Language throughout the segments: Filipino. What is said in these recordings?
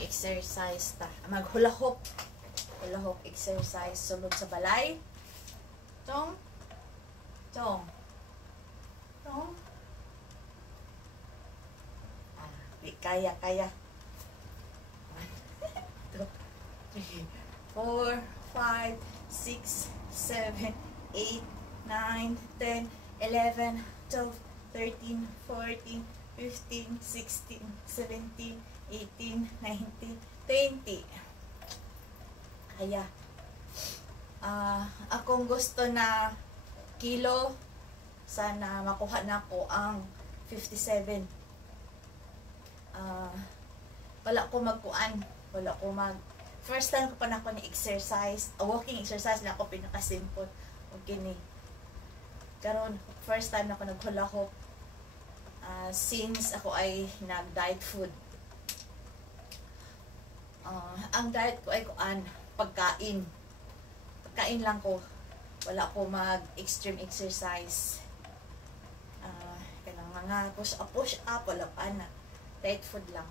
Mag-exercise ta. Mag-hula hoop. Hula hoop exercise. Sulod sa balay. Tong. Tong. Tong. Kaya. 1, 2, 3, 4, 5, 6, 7, 8, 9, 10, 11, 12, 13, 14, 15, 16, 17, 18, 19, 20. Kaya, akong gusto na kilo, sana makuha na ko ang 57. Wala ko magkuan. Wala ko first time ko pa na ako ni exercise. Walking exercise na ako pinaka-simple. Okay ni. Karon first time na ako naghula hoop. Since ako ay nag-diet food. Ang diet ko ay kuan, pagkain. Pagkain lang ko. Wala ko mag-extreme exercise. Kanang mga push up, wala pa na. Diet food lang.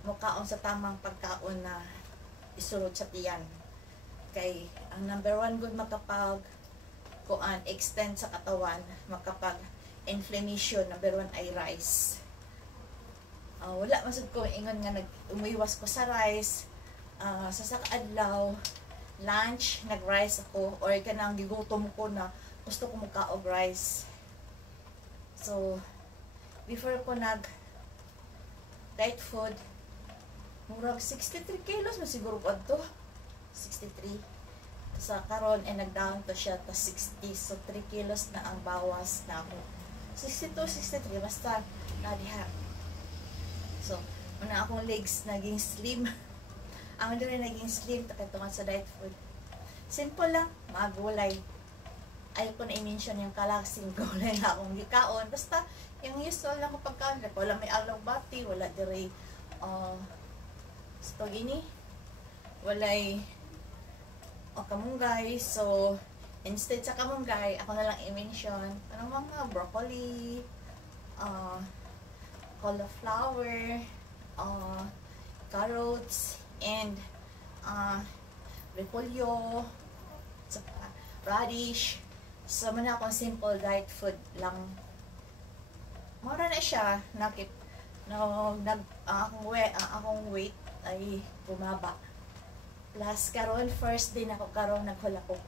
Mukhaon sa tamang pagkaon na isulod sa tiyan. Kay ang number 1 good makapag kuan extend sa katawan, makapag inflammation, number 1 ay rice. Wala masud ko ingon nga umuiwas ko sa rice. Sa adlaw lunch nag-rice ako or kanang gigutom ko na gusto ko magkaog rice. So before ko diet food, murag 63 kilos na siguro ko to. 63. Sa karon ay nag-down to siya ta 60. So 3 kilos na ang bawas na ako. 62, 63 basta na diha. So una akong legs naging slim. Ang rin naging slim tungod sa diet food. Simple lang, magulay. Ayaw ko na i-mention yung kalaksing gulay na akong gikaon. Basta yung usual lang ko pagkaon. Wala may alobati, wala dire stogini, walay kamunggay. So instead sa kamunggay, ako na lang i-mention anong mga broccoli, cauliflower, carrots, and repolyo, radish. So muna akong simple diet food lang. Mura na siya, akong weight ay bumaba. Plus karon first day na ako karon naghula ko.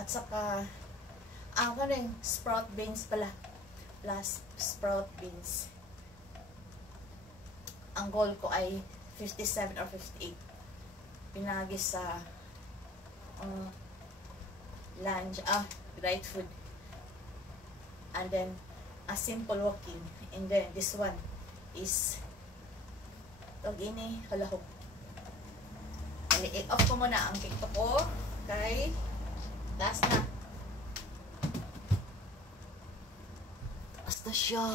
At saka ako rin sprout beans pala. Plus sprout beans. Ang goal ko ay 57 or 58. Pinagis sa lunch, diet food. And then a simple walking. And then this one is ini halahok. I-off ko muna ang TikTok ko. Okay. Last na. Basta siya.